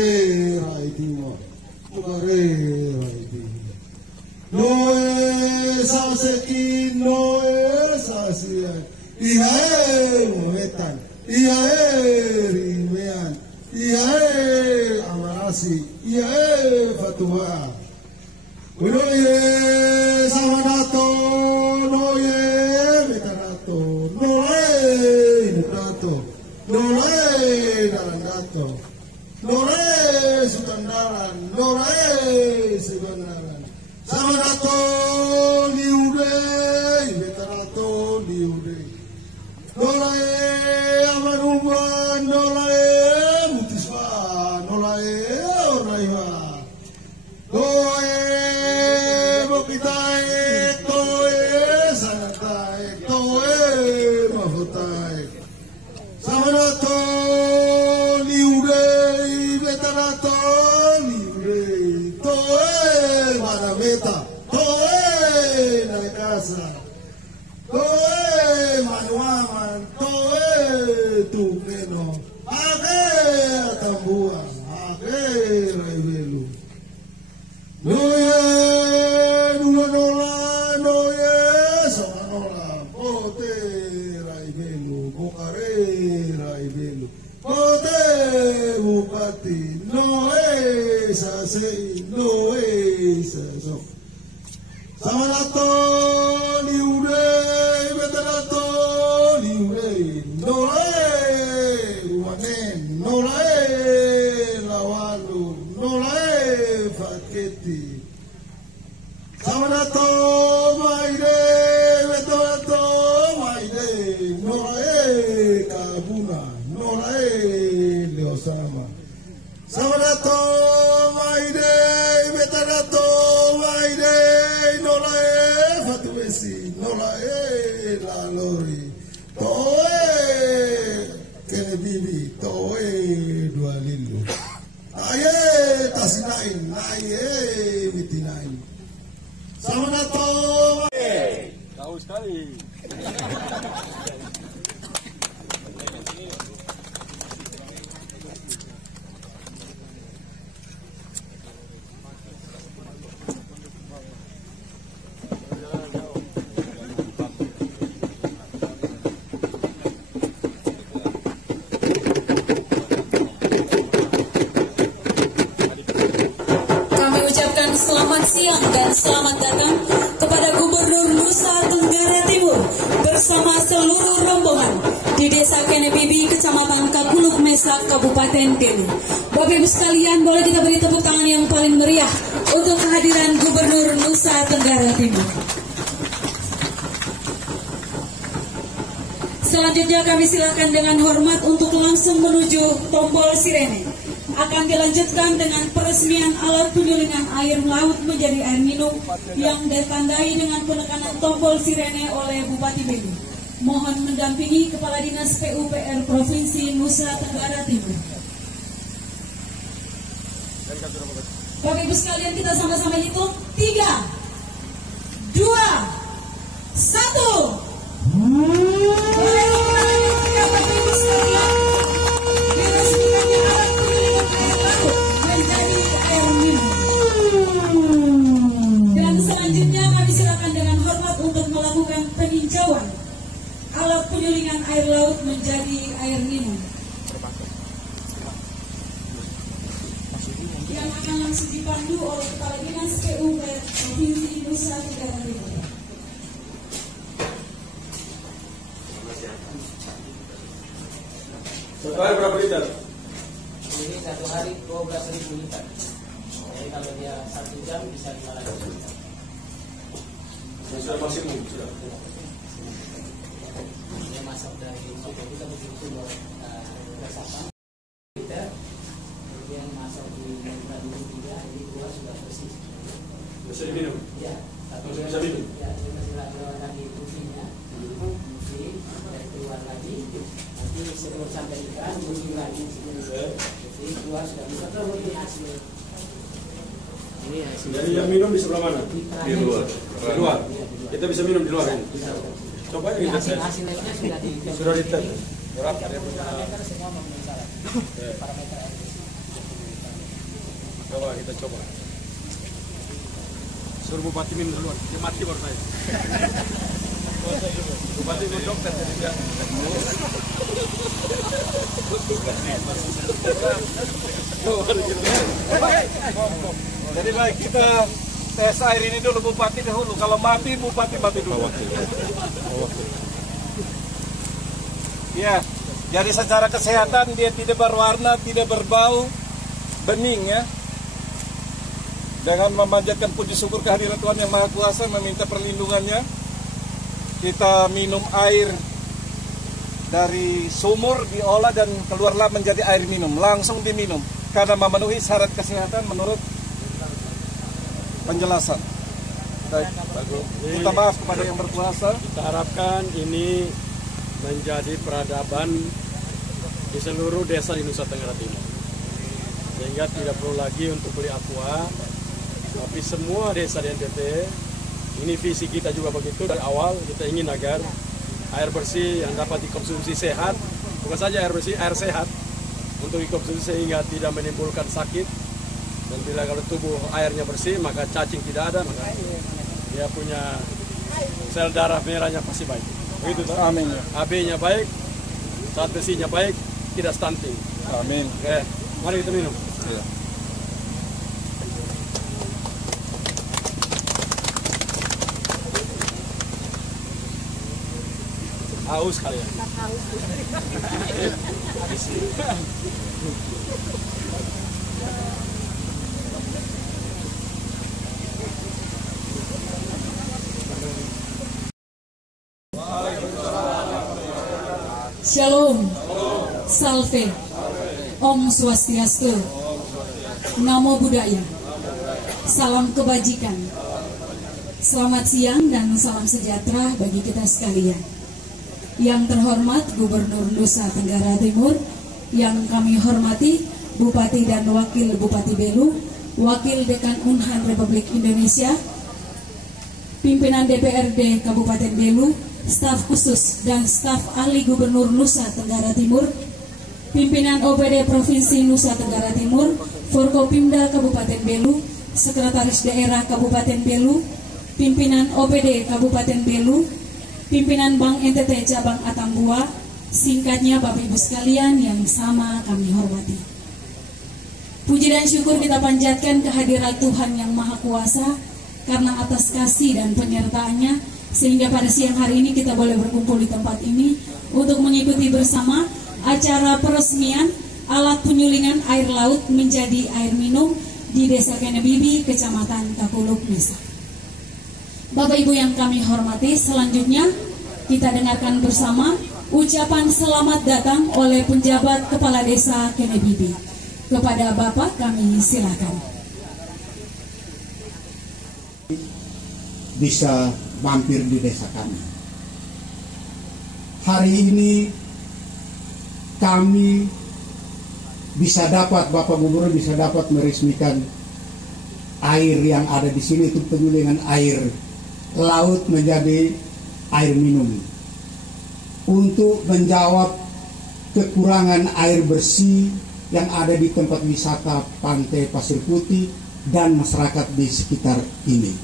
pote raitimo bukare raitimo noe saseki noe sasia ihae muhetan ihae rimean ihae amarasi ihae fatua noe samanato noe metanato noe nutato noe darandato noe sukandaran noe sebandaran samanato liude metanato liude noe amanuban noe mutiswa noe oraiwa noe bokitae toe sanatae toe mafotae samanato liure betanato liure toe marameta toe naikasa toe manuaman toe tukeno ake atambua ake raibelu noye nulanola noye samanola pote raibelu bukare raibelu pote bupati noe sasei noe saso samanato liure betanato liure noe umanen noe lawalu noe faketi samanato maide betanato maide noe kabuna noe leosama samanato maide betanato maide noe fatuesi noe lalori toe kenebibi toe dualilu aye tasinain aye mitinain samanato tahu sekali. Selamat siang dan selamat datang kepada Gubernur Nusa Tenggara Timur bersama seluruh rombongan di Desa Kenebibi, Kecamatan Kapuluk Mesak, Kabupaten Deli. Bapak Ibu sekalian, boleh kita beri tepuk tangan yang paling meriah untuk kehadiran Gubernur Nusa Tenggara Timur. Selanjutnya kami silakan dengan hormat untuk langsung menuju tombol sirene. Akan dilanjutkan dengan peresmian alat penyulingan air laut menjadi air minum yang ditandai dengan penekanan tombol sirene oleh Bupati Belu. Mohon mendampingi Kepala Dinas PUPR Provinsi Nusa Tenggara Timur. Bapak Ibu sekalian, kita sama-sama hitung 3, 2, 1. Selanjutnya kami silakan dengan hormat untuk melakukan peninjauan alat penyulingan air laut menjadi air minum yang akan langsung dipandu oleh Kepala Dinas PUPR Provinsi Nusa Tenggara Timur. Satu hari berapa liter? Ini satu hari 12.000 liter. Jadi kalau dia 1 jam bisa 500 liter. Sudah maksimum sudah. Dia masuk dari suku kita begitu resapan liter, kemudian masuk di liter 23, jadi keluar sudah bersih. Bisa diminum? Ya. Langsung bisa minum? Ya, kita silakan lagi kuncinya, kunci dan keluar lagi. Nanti sebelum sampai ikan kunci lagi. Jadi keluar sudah bisa terus ini hasil. Ini hasil. Jadi yang minum di sebelah mana? Di luar. Di luar. Kita bisa minum di luar ini. Coba Ini kita hasil tes. hasilnya sudah di Sudah dites. Berapa? parameter semua memenuhi syarat. Parameter air bersih. kita coba. Suruh Bupati minum duluan, dia mati baru saya. Bupati itu dokter jadi dia. Jadi baik, kita tes air ini dulu Bupati dahulu. Kalau mati Bupati mati dulu. Ya, jadi secara kesehatan dia tidak berwarna, tidak berbau, bening ya. Dengan memanjatkan puji syukur kehadiran Tuhan Yang Maha Kuasa, meminta perlindungannya, kita minum air dari sumur, diolah dan keluarlah menjadi air minum, langsung diminum karena memenuhi syarat kesehatan menurut penjelasan. Baik, minta maaf kepada Yang Berkuasa. Kita harapkan ini menjadi peradaban di seluruh desa di Nusa Tenggara Timur, sehingga tidak perlu lagi untuk beli aqua, tapi semua desa di NTT. Ini visi kita juga begitu dari awal. Kita ingin agar air bersih yang dapat dikonsumsi sehat, bukan saja air bersih, air sehat untuk dikonsumsi sehingga tidak menimbulkan sakit. Dan bila kalau tubuh airnya bersih, maka cacing tidak ada, maka dia punya sel darah merahnya pasti baik. Begitu toh? Amin. AB-nya baik, zat besinya baik, tidak stunting. Amin. Oke, mari kita minum. Ya. Haus kali ya. Shalom, Salve, Om Swastiastu, Namo Buddhaya, salam kebajikan, selamat siang dan salam sejahtera bagi kita sekalian. Yang terhormat Gubernur Nusa Tenggara Timur, yang kami hormati Bupati dan Wakil Bupati Belu, Wakil Dekan Unhan Republik Indonesia, pimpinan DPRD Kabupaten Belu, staf khusus dan staf ahli Gubernur Nusa Tenggara Timur, pimpinan OPD Provinsi Nusa Tenggara Timur, Forkopimda Kabupaten Belu, Sekretaris Daerah Kabupaten Belu, pimpinan OPD Kabupaten Belu, pimpinan Bank NTT Cabang Atambua, singkatnya Bapak Ibu sekalian yang sama kami hormati. Puji dan syukur kita panjatkan kehadirat Tuhan Yang Maha Kuasa karena atas kasih dan penyertaannya, sehingga pada siang hari ini kita boleh berkumpul di tempat ini untuk mengikuti bersama acara peresmian alat penyulingan air laut menjadi air minum di Desa Kenebibi, Kecamatan Kakuluk, Nusa. Bapak Ibu yang kami hormati, selanjutnya kita dengarkan bersama ucapan selamat datang oleh penjabat Kepala Desa Kenebibi. Kepada Bapak kami silakan. Bisa mampir di desa kami. Hari ini kami bisa dapat, Bapak Gubernur bisa dapat meresmikan air yang ada di sini, itu penyulingan air laut menjadi air minum untuk menjawab kekurangan air bersih yang ada di tempat wisata Pantai Pasir Putih dan masyarakat di sekitar ini.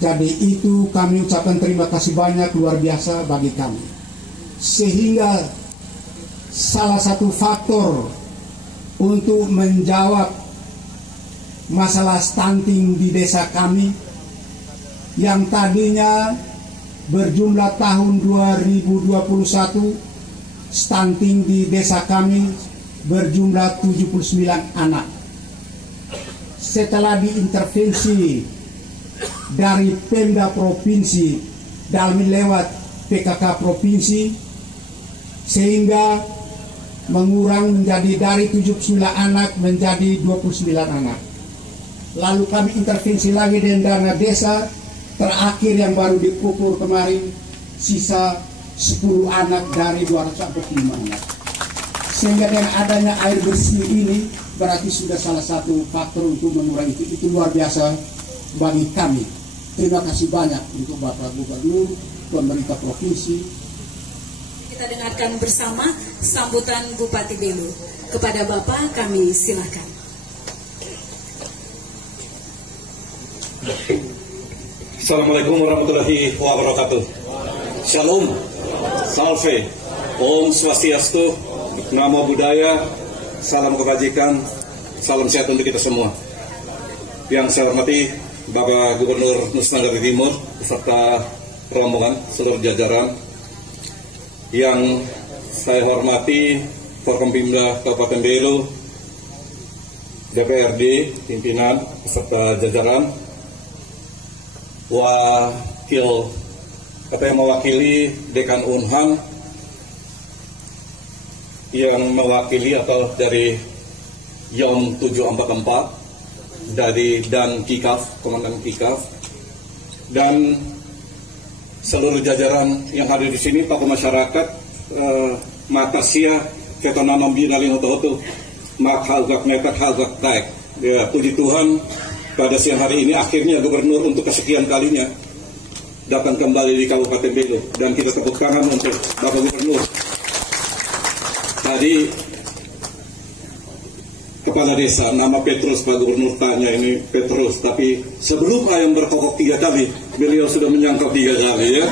Jadi itu kami ucapkan terima kasih banyak, luar biasa bagi kami, sehingga salah satu faktor untuk menjawab masalah stunting di desa kami yang tadinya berjumlah tahun 2021 stunting di desa kami berjumlah 79 anak. Setelah diintervensi dari Pemda Provinsi dalam lewat PKK Provinsi, sehingga mengurang menjadi dari 79 anak menjadi 29 anak. Lalu kami intervensi lagi dengan dana desa, terakhir yang baru dipukul kemarin sisa 10 anak dari 245 anak. Sehingga dengan adanya air bersih ini berarti sudah salah satu faktor untuk mengurangi itu luar biasa bagi kami. Terima kasih banyak untuk Bapak Gubernur, pemerintah provinsi. Kita dengarkan bersama sambutan Bupati Belu. Kepada Bapak kami silakan. Assalamualaikum warahmatullahi wabarakatuh. Shalom, salve, Om Swastiastu, Namo Buddhaya, salam kebajikan, salam sehat untuk kita semua. Yang saya hormati Bapak Gubernur Nusa Tenggara Timur beserta rombongan seluruh jajaran. Yang saya hormati Forkompimda Kabupaten Belu, DPRD, pimpinan beserta jajaran, yang mewakili Dekan Unhan, yang mewakili atau dari YOM 744 dan KIKAF, Komandan KIKAF, dan seluruh jajaran yang hadir di sini, tokoh masyarakat, Matasia, Ketonanam Binaling Oto-Oto, Mak Halgak Metak Halgak Taek. Ya, puji Tuhan, pada siang hari ini akhirnya Gubernur untuk kesekian kalinya datang kembali di Kabupaten Belu, dan kita tepuk tangan untuk Bapak Gubernur. Tadi Kepala Desa, nama Petrus, Pak Gubernur tanya ini Petrus, tapi sebelum ayam berkokok 3 kali, beliau sudah menyangkap 3 kali ya.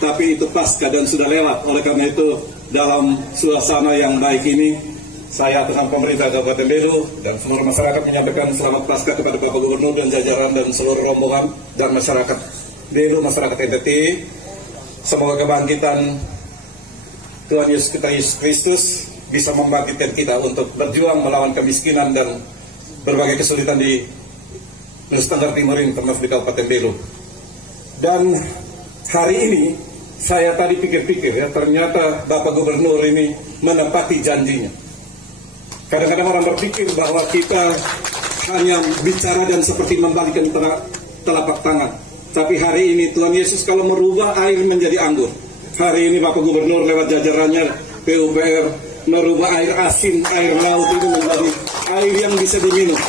Tapi itu pasca dan sudah lewat. Oleh karena itu, dalam suasana yang baik ini, saya atas pemerintah Kabupaten Belu dan seluruh masyarakat menyampaikan selamat pasca kepada Bapak Gubernur dan jajaran dan seluruh rombongan dan masyarakat Belu, masyarakat NTT. Semoga kebangkitan Tuhan Yesus kita Yesus Kristus bisa membangkitkan kita untuk berjuang melawan kemiskinan dan berbagai kesulitan di Nusa Tenggara Timur ini, termasuk di Kabupaten Belu. Dan hari ini saya tadi pikir-pikir ya, ternyata Bapak Gubernur ini menepati janjinya. Kadang-kadang orang berpikir bahwa kita hanya bicara dan seperti membalikkan telapak tangan. Tapi hari ini Tuhan Yesus kalau merubah air menjadi anggur. Hari ini Bapak Gubernur lewat jajarannya PUPR merubah air asin, air laut itu menjadi air yang bisa diminum.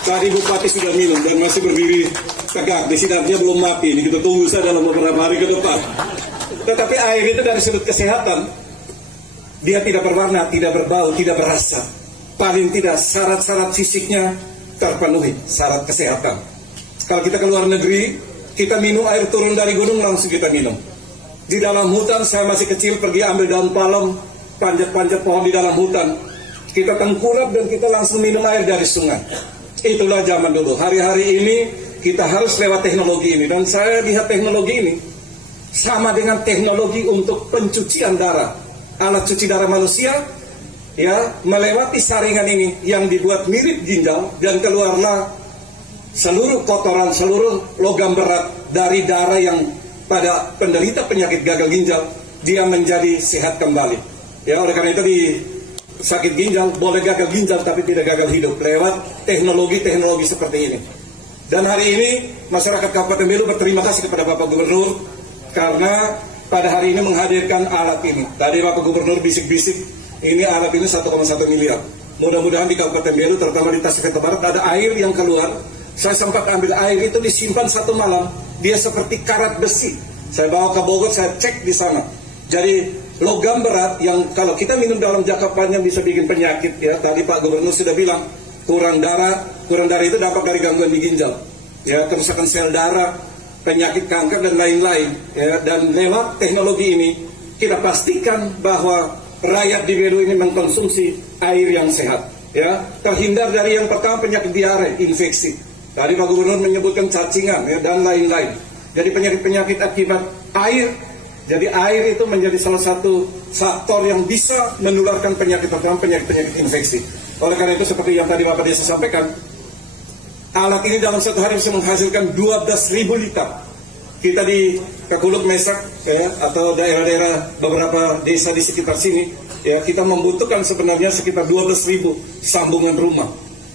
Tadi Bupati sudah minum dan masih berdiri tegak. Desidratnya belum mati. Ini kita tunggu saja dalam beberapa hari ke depan. Tetapi air itu dari sudut kesehatan, dia tidak berwarna, tidak berbau, tidak berasa. Paling tidak syarat-syarat fisiknya terpenuhi, syarat kesehatan. Kalau kita ke luar negeri, kita minum air turun dari gunung, langsung kita minum. Di dalam hutan, saya masih kecil pergi ambil daun palem, panjat-panjat pohon di dalam hutan. Kita tengkurap dan kita langsung minum air dari sungai. Itulah zaman dulu. Hari-hari ini kita harus lewat teknologi ini. Dan saya lihat teknologi ini sama dengan teknologi untuk pencucian darah. Alat cuci darah manusia, ya, melewati saringan ini yang dibuat mirip ginjal, dan keluarlah seluruh kotoran, seluruh logam berat dari darah yang pada penderita penyakit gagal ginjal, dia menjadi sehat kembali. Ya, oleh karena itu di sakit ginjal boleh gagal ginjal tapi tidak gagal hidup lewat teknologi-teknologi seperti ini. Dan hari ini masyarakat Kabupaten Belu berterima kasih kepada Bapak Gubernur karena pada hari ini menghadirkan alat ini. Tadi Bapak Gubernur bisik-bisik, ini alat ini 1,1 miliar. Mudah-mudahan di Kabupaten Belu, terutama di Tasik Barat, ada air yang keluar. Saya sempat ambil air itu, disimpan 1 malam. Dia seperti karat besi. Saya bawa ke Bogor, saya cek di sana. Jadi logam berat yang kalau kita minum dalam jangka panjang bisa bikin penyakit. Ya, tadi Pak Gubernur sudah bilang kurang darah itu dapat dari gangguan di ginjal. Ya, kerusakan sel darah, penyakit kanker dan lain-lain. Ya, dan lewat teknologi ini kita pastikan bahwa rakyat di Belu ini mengkonsumsi air yang sehat, ya, terhindar dari yang pertama penyakit diare, infeksi. Tadi Pak Gubernur menyebutkan cacingan, ya, dan lain-lain. Jadi penyakit-penyakit akibat air. Jadi air itu menjadi salah satu faktor yang bisa menularkan penyakit pertama, penyakit infeksi. Oleh karena itu seperti yang tadi Bapak Desa sampaikan, alat ini dalam 1 hari bisa menghasilkan 12.000 liter. Kita di Kakuluk Mesak, ya, atau daerah-daerah beberapa desa di sekitar sini, ya, kita membutuhkan sebenarnya sekitar 12.000 sambungan rumah.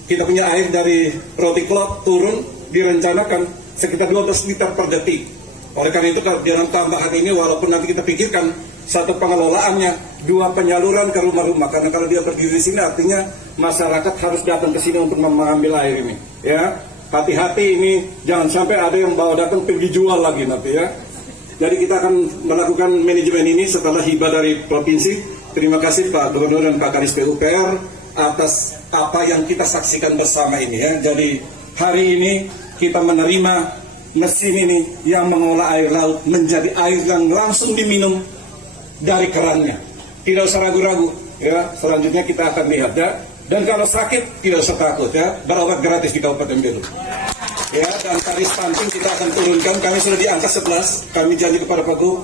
Kita punya air dari Roti Klot turun, direncanakan sekitar 12 liter per detik. Oleh karena itu dalam tambahan ini, walaupun nanti kita pikirkan satu pengelolaannya, 2 penyaluran ke rumah-rumah, karena kalau dia berdiri di sini artinya masyarakat harus datang ke sini untuk mengambil air ini, ya. Hati-hati ini jangan sampai ada yang bawa datang pergi jual lagi nanti, ya. Jadi kita akan melakukan manajemen ini setelah hibah dari provinsi. Terima kasih Pak Gubernur dan Pak Kadis PUPR atas apa yang kita saksikan bersama ini, ya. Jadi hari ini kita menerima mesin ini yang mengolah air laut menjadi air yang langsung diminum dari kerannya. Tidak usah ragu-ragu ya. Selanjutnya kita akan lihat ya. Dan kalau sakit tidak usah takut ya. Berobat gratis di Kabupaten Belu. Ya, dan tarif stunting kita akan turunkan. Kami sudah di angka 11. Kami janji kepada Pak Gub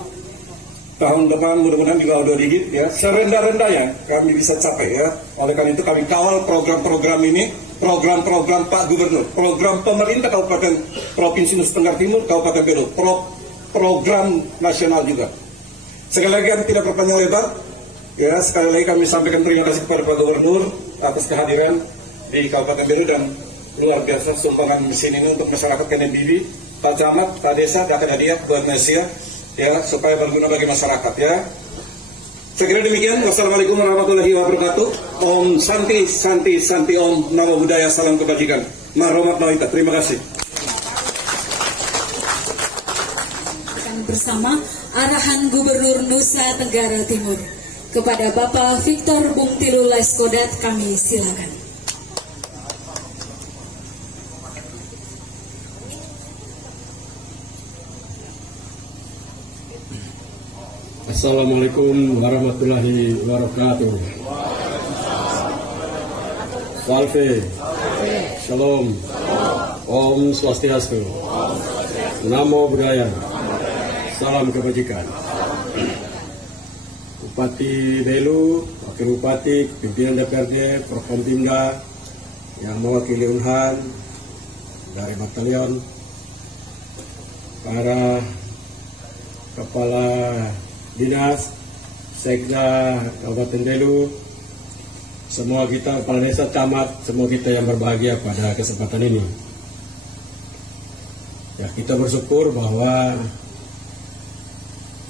tahun depan mudah-mudahan di bawah 2 digit ya. Serendah-rendahnya kami bisa capai ya. Oleh karena itu kami kawal program-program ini, program-program Pak Gubernur, program pemerintah Kabupaten Provinsi Nusa Tenggara Timur, Kabupaten Belu, program nasional juga. Sekali lagi kami tidak berpanjang lebar ya. Sekali lagi kami sampaikan terima kasih kepada Pak Gubernur atas kehadiran di Kabupaten Belu dan luar biasa sumbangan mesin ini untuk masyarakat KNBB. Pak Camat, Pak Desa akan hadiah buat Malaysia ya, supaya berguna bagi masyarakat ya. Saya kira demikian. Wassalamualaikum warahmatullahi wabarakatuh. Om Santi Santi Santi Om Namo Buddhaya, salam kebajikan. Mahromat Mawita. Terima kasih. Bersama arahan Gubernur Nusa Tenggara Timur kepada Bapak Victor Bungtilu Laiskodat, kami silakan. Assalamualaikum warahmatullahi wabarakatuh. Salve, Shalom, Om Swastiastu, Namo Buddhaya, salam kebajikan. Bupati Belu, Wakil Bupati, pimpinan DPRD, Forkompimda yang mewakili Unhan dari Batalion, para kepala dinas, sekda Kabupaten Belu, semua kita, kepala desa, camat, semua kita yang berbahagia pada kesempatan ini. Ya, kita bersyukur bahwa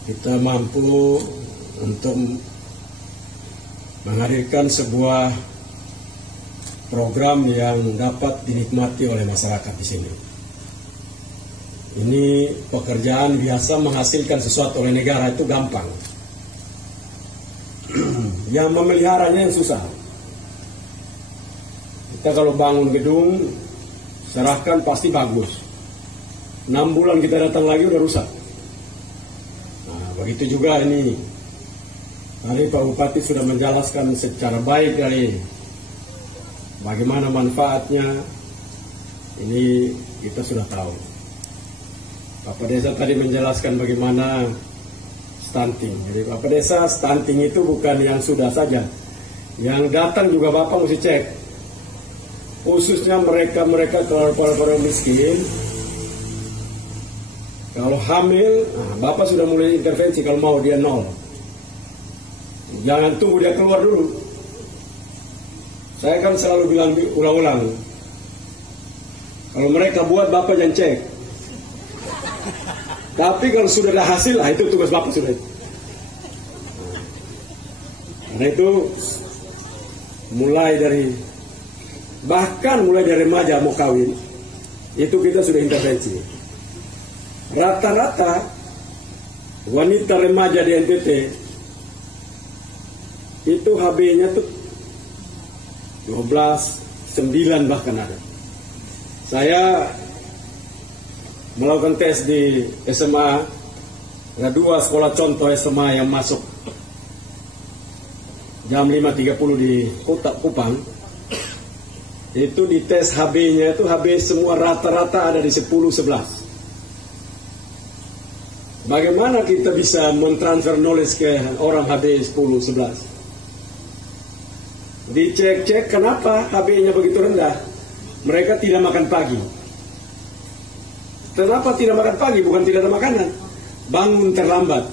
kita mampu untuk menghadirkan sebuah program yang dapat dinikmati oleh masyarakat di sini. Ini pekerjaan biasa, menghasilkan sesuatu oleh negara itu gampang. Yang memeliharanya yang susah. Kita kalau bangun gedung, serahkan pasti bagus. 6 bulan kita datang lagi udah rusak. Nah, begitu juga ini. Tadi Pak Bupati sudah menjelaskan secara baik dari bagaimana manfaatnya. Ini kita sudah tahu. Bapak Desa tadi menjelaskan bagaimana stunting. Jadi Bapak Desa, stunting itu bukan yang sudah saja. Yang datang juga Bapak mesti cek. Khususnya mereka para miskin. Kalau hamil, nah, Bapak sudah mulai intervensi kalau mau dia 0. Jangan tunggu dia keluar dulu. Saya kan selalu bilang ulang-ulang. Kalau mereka buat, Bapak jangan cek. Tapi kalau sudah ada hasil, lah itu tugas Bapak sudah. Karena itu mulai dari remaja mau kawin, itu kita sudah intervensi. Rata-rata wanita remaja di NTT itu HB-nya tuh 12, 9 bahkan ada. Saya melakukan tes di SMA, ada 2 sekolah contoh SMA yang masuk jam 5.30 di Kota Kupang. Itu di tes HB-nya itu HB semua rata-rata ada di 10-11. Bagaimana kita bisa mentransfer knowledge ke orang HB 10-11? Dicek-cek kenapa HB-nya begitu rendah. Mereka tidak makan pagi. Kenapa tidak makan pagi? Bukan tidak ada makanan. Bangun terlambat.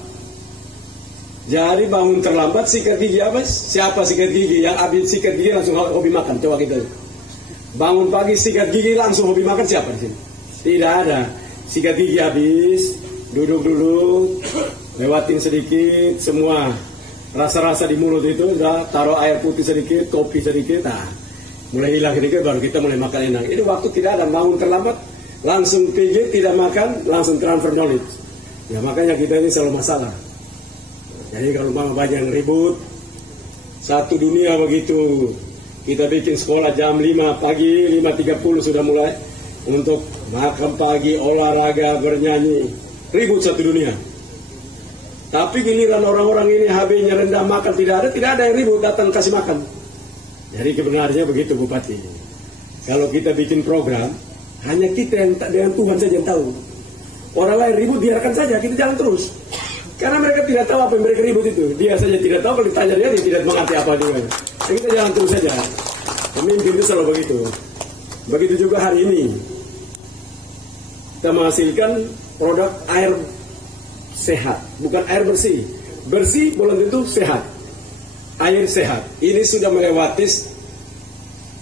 Jadi bangun terlambat, sikat gigi apa? Siapa sikat gigi? Yang habis sikat gigi langsung hobi makan. Coba kita. Bangun pagi sikat gigi langsung hobi makan, siapa di sini? Tidak ada. Sikat gigi habis, duduk-duduk, lewatin sedikit, semua rasa-rasa di mulut itu, udah taruh air putih sedikit, kopi sedikit, nah, mulai hilang sedikit, baru kita mulai makan enak. Ini waktu tidak ada, bangun terlambat, langsung pijit, tidak makan, langsung transfer knowledge. Ya makanya kita ini selalu masalah. Jadi kalau mau banyak yang ribut, satu dunia begitu. Kita bikin sekolah jam 5 pagi, 5.30 sudah mulai. untuk makan pagi, olahraga, bernyanyi, ribut satu dunia. Tapi giliran orang-orang ini HB-nya rendah, makan tidak ada yang ribut, datang kasih makan. Jadi kebenarannya begitu Bupati. Kalau kita bikin program, hanya kita yang dengan Tuhan saja yang tahu. Orang lain ribut biarkan saja, kita jalan terus. Karena mereka tidak tahu apa yang mereka ribut itu. Dia saja tidak tahu, kalau ditanya dia tidak mengerti apa juga. Jadi kita jalan terus saja. Pemimpin itu selalu begitu. Begitu juga hari ini. Kita menghasilkan produk air sehat, bukan air bersih. Bersih belum tentu sehat. Air sehat. Ini sudah melewati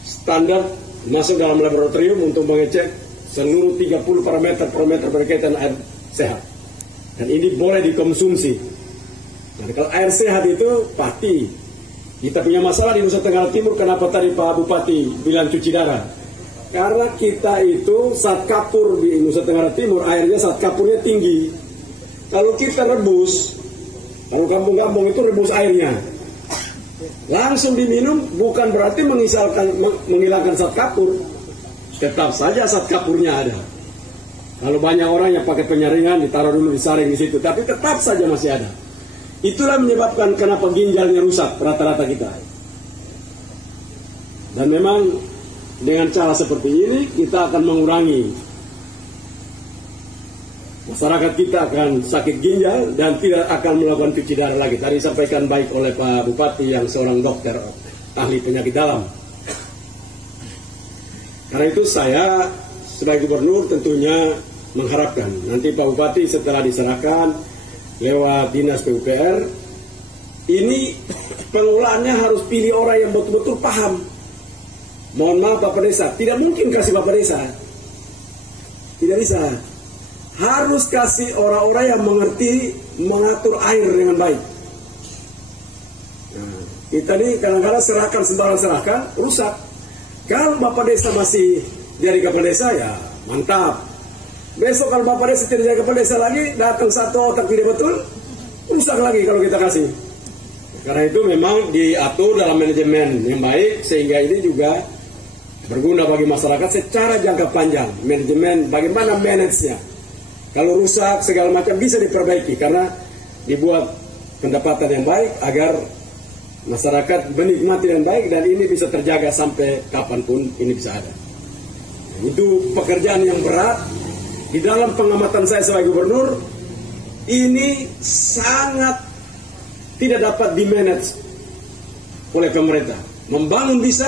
standar masuk dalam laboratorium untuk mengecek seluruh 30 parameter berkaitan air sehat. Dan ini boleh dikonsumsi. Nah, kalau air sehat itu pasti kita punya masalah di Nusa Tenggara Timur. Kenapa tadi Pak Bupati bilang cuci darah? Karena kita itu saat kapur di Nusa Tenggara Timur, airnya saat kapurnya tinggi. Kalau kita rebus, kalau kampung-kampung itu rebus airnya, langsung diminum, bukan berarti menghilangkan zat kapur. Tetap saja zat kapurnya ada. Kalau banyak orang yang pakai penyaringan, ditaruh dulu disaring di situ, tapi tetap saja masih ada. Itulah menyebabkan kenapa ginjalnya rusak rata-rata kita. Dan memang dengan cara seperti ini kita akan mengurangi, masyarakat kita akan sakit ginjal dan tidak akan melakukan cuci darah lagi. Tadi disampaikan baik oleh Pak Bupati yang seorang dokter ahli penyakit dalam. Karena itu saya sebagai gubernur tentunya mengharapkan nanti Pak Bupati setelah diserahkan lewat Dinas PUPR, ini pengelolaannya harus pilih orang yang betul-betul paham. Mohon maaf Bapak Desa, tidak mungkin kasih Bapak Desa. Tidak bisa. Harus kasih orang-orang yang mengerti mengatur air dengan baik. Nah, kita ini kadang-kadang serahkan sembarang serahkan, rusak. Kalau Bapak Desa masih jadi Kepala Desa, ya mantap. Besok kalau Bapak Desa tidak jadi Kepala Desa lagi, datang satu otak tidak betul, rusak lagi kalau kita kasih. Karena itu memang diatur dalam manajemen yang baik, sehingga ini juga berguna bagi masyarakat secara jangka panjang. Manajemen bagaimana manage-nya. Kalau rusak segala macam bisa diperbaiki karena dibuat pendapatan yang baik agar masyarakat menikmati dengan baik dan ini bisa terjaga sampai kapanpun ini bisa ada. Itu pekerjaan yang berat. Di dalam pengamatan saya sebagai gubernur, ini sangat tidak dapat dimanage oleh pemerintah. Membangun bisa,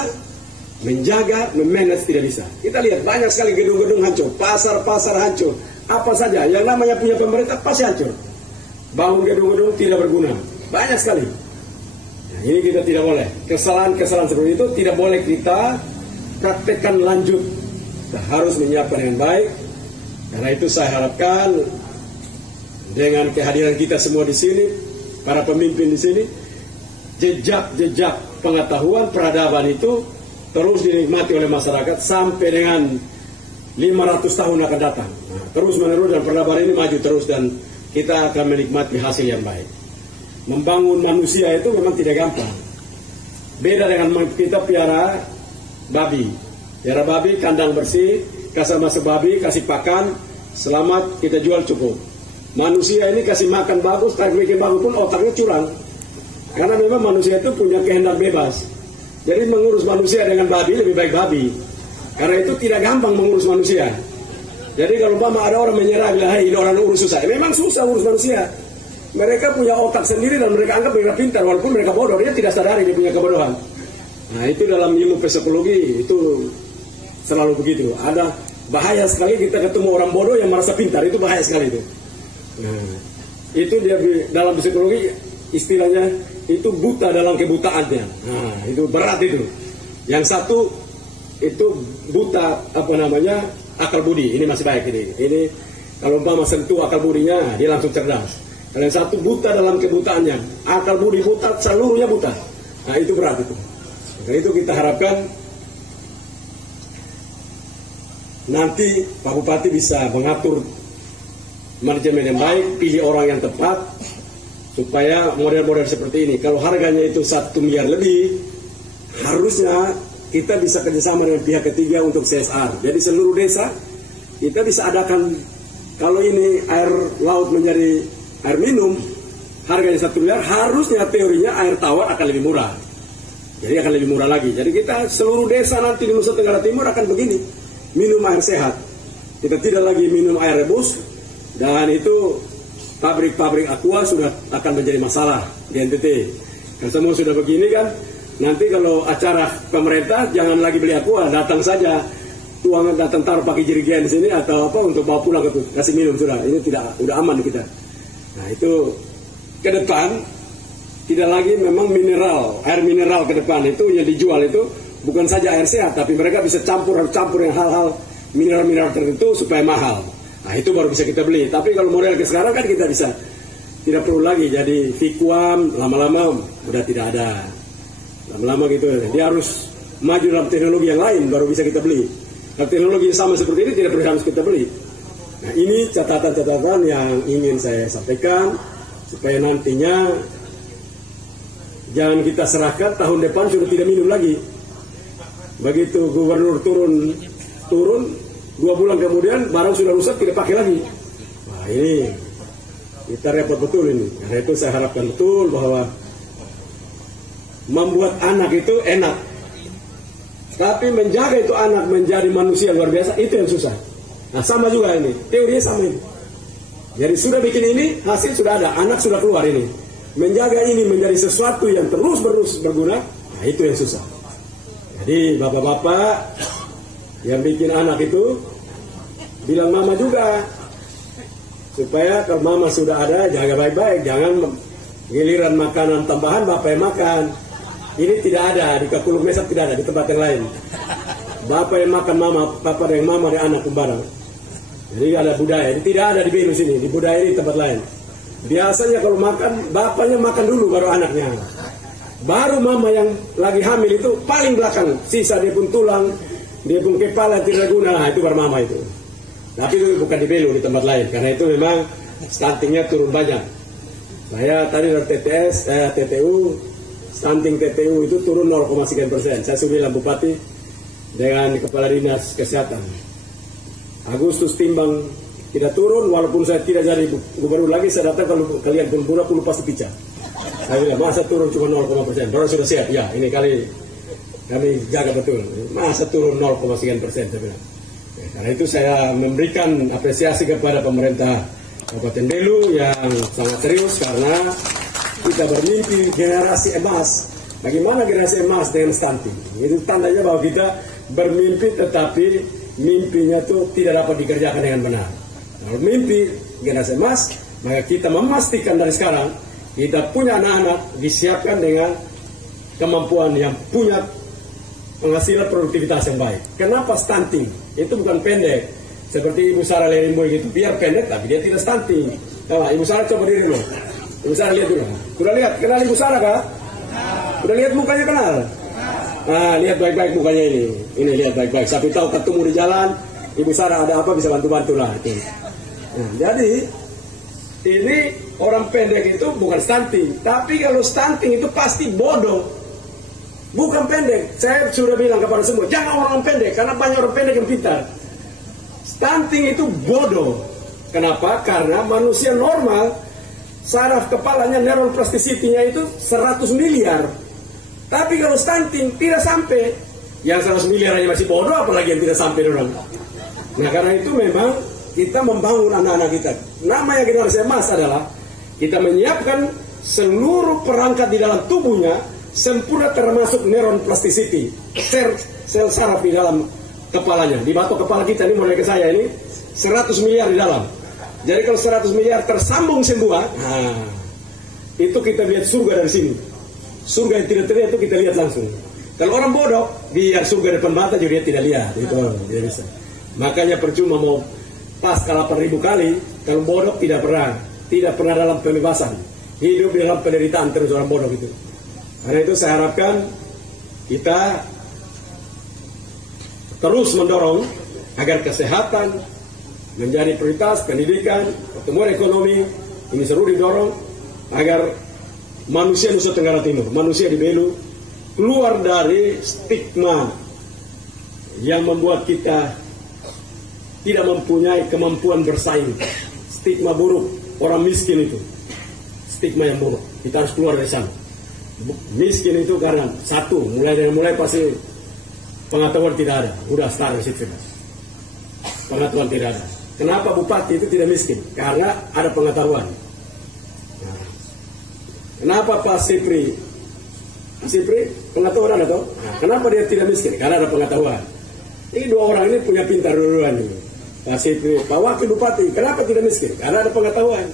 menjaga, memanage tidak bisa. Kita lihat banyak sekali gedung-gedung hancur, pasar-pasar hancur, apa saja yang namanya punya pemerintah pasti hancur. Bangun gedung-gedung tidak berguna, banyak sekali. Nah, ini kita tidak boleh. Kesalahan-kesalahan seperti itu tidak boleh kita praktekkan lanjut. Kita harus menyiapkan dengan baik. Karena itu saya harapkan dengan kehadiran kita semua di sini, para pemimpin di sini, jejak-jejak pengetahuan peradaban itu terus dinikmati oleh masyarakat sampai dengan 500 tahun akan datang. Nah, terus menerus dan peradaban ini maju terus dan kita akan menikmati hasil yang baik. Membangun manusia itu memang tidak gampang. Beda dengan kita piara babi. Piara babi kandang bersih, kasih masuk babi, kasih pakan, selamat kita jual cukup. Manusia ini kasih makan bagus, tak bikin bagus pun otaknya curang. Karena memang manusia itu punya kehendak bebas. Jadi mengurus manusia dengan babi lebih baik babi. Karena itu tidak gampang mengurus manusia. Jadi kalau ada orang menyerah bilang, hey, ini orang urus susah. Memang susah urus manusia. Mereka punya otak sendiri dan mereka anggap mereka pintar walaupun mereka bodoh. Dia tidak sadari dia punya kebodohan. Nah itu dalam ilmu psikologi itu selalu begitu. Ada bahaya sekali kita ketemu orang bodoh yang merasa pintar. Itu bahaya sekali itu. Nah, itu dia dalam psikologi istilahnya itu buta dalam kebutaannya. Nah, itu berat itu. Yang satu itu buta akal budi. Ini masih baik ini. Ini kalau umpama sentuh akal budinya dia langsung cerdas. Kalau yang satu buta dalam kebutaannya, akal budi buta, seluruhnya buta. Nah, itu berat itu. Nah, itu kita harapkan nanti Pak Bupati bisa mengatur manajemen yang baik, pilih orang yang tepat supaya model-model seperti ini. Kalau harganya itu 1 miliar lebih, harusnya kita bisa kerjasama dengan pihak ketiga untuk CSR. Jadi seluruh desa kita bisa adakan, kalau ini air laut menjadi air minum, harganya 1 miliar, harusnya teorinya air tawar akan lebih murah. Jadi akan lebih murah lagi. Jadi kita seluruh desa nanti di Nusa Tenggara Timur akan begini, minum air sehat. Kita tidak lagi minum air rebus, dan itu pabrik-pabrik aqua sudah akan menjadi masalah di NTT. Kan semua sudah begini kan, nanti kalau acara pemerintah jangan lagi beli aqua, datang saja, tuangan datang taruh pakai jerigen di sini atau apa untuk bawa pulang kasih minum sudah. Ini tidak, udah aman kita. Nah itu ke depan tidak lagi memang mineral, air mineral ke depan itu yang dijual itu bukan saja air sehat, tapi mereka bisa campur yang hal-hal mineral-mineral tertentu supaya mahal. Nah itu baru bisa kita beli. Tapi kalau model ke sekarang kan kita bisa, tidak perlu lagi jadi Vikuam, lama-lama udah tidak ada. Lama-lama gitu, dia harus maju dalam teknologi yang lain baru bisa kita beli. Kalau teknologi yang sama seperti ini tidak perlu harus kita beli. Nah ini catatan-catatan yang ingin saya sampaikan supaya nantinya jangan kita serahkan tahun depan sudah tidak minum lagi. Begitu gubernur turun 2 bulan kemudian barang sudah rusak tidak pakai lagi. Wah ini kita repot betul ini. Karena itu saya harapkan betul bahwa membuat anak itu enak, tapi menjaga itu anak menjadi manusia luar biasa itu yang susah. Nah sama juga ini, teorinya sama ini. Jadi sudah bikin ini, hasil sudah ada, anak sudah keluar ini. Menjaga ini menjadi sesuatu yang terus-menerus berguna, nah itu yang susah. Jadi bapak-bapak yang bikin anak itu bilang mama juga, supaya kalau mama sudah ada jaga baik-baik, jangan giliran makanan tambahan bapak yang makan. Ini tidak ada di Kakuluk Mesap, tidak ada di tempat yang lain. Bapak yang makan mama, papa yang mama dan anak bareng. Jadi ada budaya, ini tidak ada di Belu sini, di budaya ini di tempat lain. Biasanya kalau makan, bapaknya makan dulu baru anaknya. Baru mama yang lagi hamil itu paling belakang. Sisa dia pun tulang, dia pun kepala tidak guna, nah, itu baru mama itu. Tapi itu bukan di Belu, di tempat lain. Karena itu memang stuntingnya turun banyak. Saya tadi dari TTU, stunting TTU itu turun 0,9%. Saya sudah bilang Bupati dengan Kepala Dinas Kesehatan. Agustus timbang tidak turun, walaupun saya tidak jadi gubernur lagi, saya datang kalau kalian pun pasti pecah. Saya bilang, masa turun cuma 0,%, baru sudah siap, ya ini kali kami jaga betul. Masa turun 0,9%, saya bilang. Karena itu saya memberikan apresiasi kepada pemerintah Kabupaten Belu yang sangat serius, karena kita bermimpi generasi emas. Bagaimana generasi emas dengan stunting? Itu tandanya bahwa kita bermimpi tetapi mimpinya itu tidak dapat dikerjakan dengan benar. Kalau mimpi generasi emas, maka kita memastikan dari sekarang kita punya anak-anak disiapkan dengan kemampuan yang punya penghasilan produktivitas yang baik. Kenapa stunting? Itu bukan pendek. Seperti Ibu Sarah Lerimboy gitu, biar pendek tapi dia tidak stunting. Nah, Ibu Sarah coba diri dulu. Ibu Sarah lihat dulu. Sudah lihat? Kenal Ibu Sarah kah? Sudah lihat mukanya kenal? Nah, lihat baik-baik mukanya ini. Ini lihat baik-baik. Sampai tahu ketemu di jalan, Ibu Sarah ada apa bisa bantu-bantu lah. Nah, jadi ini orang pendek itu bukan stunting, tapi kalau stunting itu pasti bodoh, bukan pendek. Saya sudah bilang kepada semua, jangan orang pendek, karena banyak orang pendek yang pintar. Stunting itu bodoh. Kenapa? Karena manusia normal, saraf kepalanya neuron plasticity-nya itu 100 miliar. Tapi kalau stunting tidak sampai. Yang 100 miliar hanya masih bodoh, apalagi yang tidak sampai orang. Nah karena itu memang kita membangun anak-anak kita. Namanya generasi emas adalah kita menyiapkan seluruh perangkat di dalam tubuhnya sempurna, termasuk neuron plasticity, sel saraf di dalam kepalanya. Di batok kepala kita ini, mulai ke saya ini 100 miliar di dalam. Jadi kalau 100 miliar tersambung semua, nah, itu kita lihat surga dari sini. Surga yang tidak terlihat itu kita lihat langsung. Kalau orang bodoh, biar surga depan mata juga dia tidak lihat. Itu tidak bisa. Makanya percuma mau pas ke 8.000 kali, kalau bodoh tidak pernah dalam pembebasan. Hidup dalam penderitaan terus orang bodoh itu. Karena itu saya harapkan kita terus mendorong agar kesehatan menjadi prioritas, pendidikan, pertumbuhan ekonomi ini seru didorong agar manusia Nusa Tenggara Timur, manusia di Belu keluar dari stigma yang membuat kita tidak mempunyai kemampuan bersaing. Stigma buruk, orang miskin itu stigma yang buruk. Kita harus keluar dari sana. Miskin itu karena satu, mulai pasti pengetahuan tidak ada, udah start di situ. Pengetahuan tidak ada. Kenapa bupati itu tidak miskin? Karena ada pengetahuan. Nah, kenapa Pak Sipri pengetahuan ada toh? Nah, kenapa dia tidak miskin? Karena ada pengetahuan. Ini dua orang ini punya pintar duluan nih. Pak Sipri, Pak Wakil Bupati, kenapa tidak miskin? Karena ada pengetahuan.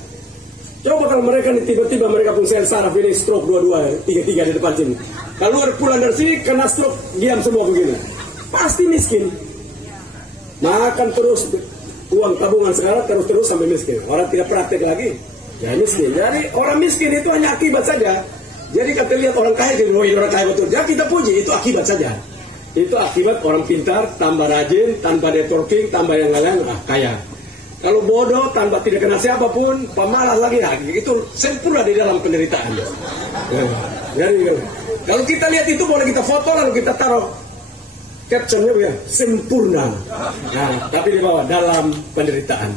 Coba kalau mereka nih tiba-tiba mereka pun sel saraf ini stroke dua-dua, tiga-tiga di depan sini. Keluar pulang dari sini kena stroke, diam semua begini. Pasti miskin. Makan terus uang tabungan sekarang terus sampai miskin. Orang tidak praktek lagi, ya miskin. Jadi orang miskin itu hanya akibat saja. Jadi kita lihat orang kaya, jadi orang kaya betul. Jadi kita puji, itu akibat saja. Itu akibat orang pintar, tambah rajin, tanpa networking, tambah yang lain, kaya. Kalau bodoh, tanpa tidak kenal siapapun, pemalas lagi, itu sempurna di dalam penderitaan. Jadi, kalau kita lihat itu, boleh kita foto, lalu kita taruh captionnya begini, sempurna. Nah, tapi di bawah, dalam penderitaan.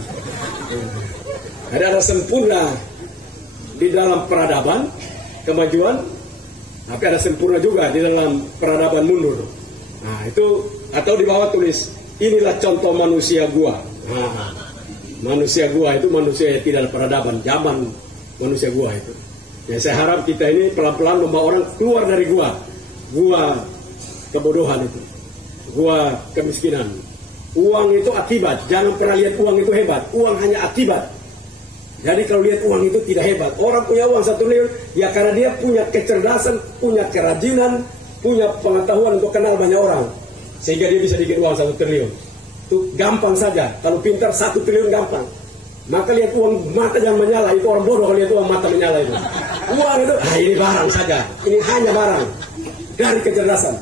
Ada sempurna di dalam peradaban, kemajuan, tapi ada sempurna juga di dalam peradaban mundur. Nah, itu, atau di bawah tulis, inilah contoh manusia gua. Nah, manusia gua itu manusia yang tidak ada peradaban, zaman manusia gua itu. Ya, saya harap kita ini pelan-pelan membawa orang keluar dari gua kebodohan itu, gua kemiskinan. Uang itu akibat, jangan pernah lihat uang itu hebat, uang hanya akibat. Jadi kalau lihat uang itu tidak hebat, orang punya uang 1 triliun, ya karena dia punya kecerdasan, punya kerajinan, punya pengetahuan untuk kenal banyak orang, sehingga dia bisa bikin uang 1 triliun. Itu gampang saja. Kalau pintar 1 triliun gampang. Maka lihat uang mata yang menyala, itu orang bodoh kalau lihat uang mata menyala itu. Uang itu, ini barang saja. Ini hanya barang dari kecerdasan.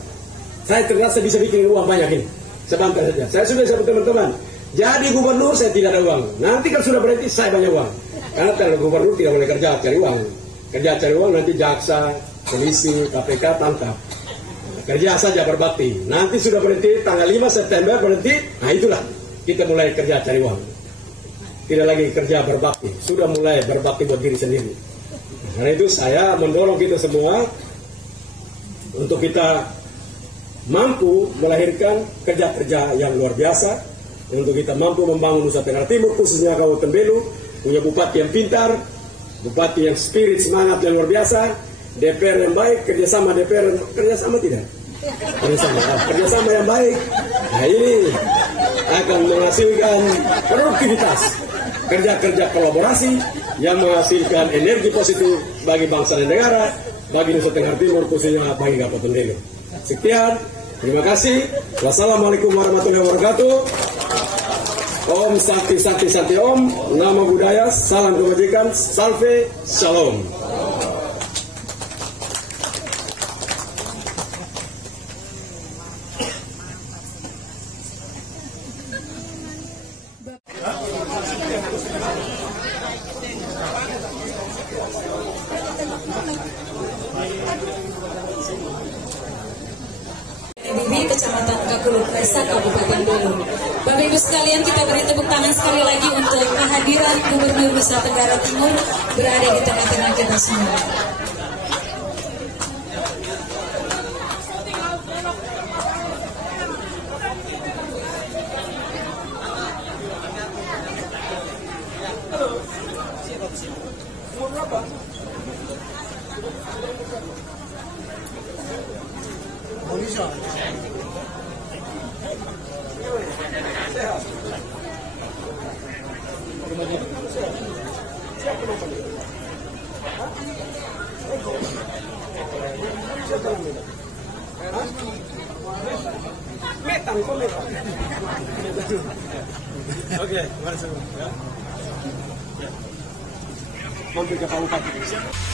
Saya cerdas, saya bisa bikin uang banyak ini. Sebentar saja. Saya sudah sama teman-teman. Jadi gubernur saya tidak ada uang. Nanti kalau sudah berhenti saya banyak uang. Karena kalau gubernur tidak boleh kerja cari uang. Kerja cari uang nanti jaksa, polisi, KPK tangkap. Kerja saja berbakti. Nanti sudah berhenti tanggal 5 September berhenti. Nah itulah kita mulai kerja cari uang. Tidak lagi kerja berbakti. Sudah mulai berbakti buat diri sendiri. Karena itu saya mendorong kita semua untuk kita mampu melahirkan kerja-kerja yang luar biasa. Untuk kita mampu membangun Nusa Tenggara Timur, khususnya Kabupaten Belu, punya bupati yang pintar, bupati yang spirit semangat yang luar biasa, DPR yang baik, kerjasama DPR, kerjasama tidak? Kerjasama yang baik. Nah ini akan menghasilkan produktivitas, kerja-kerja kolaborasi yang menghasilkan energi positif bagi bangsa dan negara, bagi Nusa Tenggara Timur, khususnya bagi Kabupaten Belu. Sekian, terima kasih. Wassalamualaikum warahmatullahi wabarakatuh. Om Santi Santi Santi Om, nama budaya, salam kebajikan, salve, shalom. Kecamatan Kakuluk Pesa, Kabupaten Belu. Bapak Ibu sekalian, kita beri tepuk tangan sekali lagi untuk kehadiran Gubernur Nusa Tenggara Timur berada di tengah-tengah kita semua. Oke, mari semua. Mampir ke Kabupaten.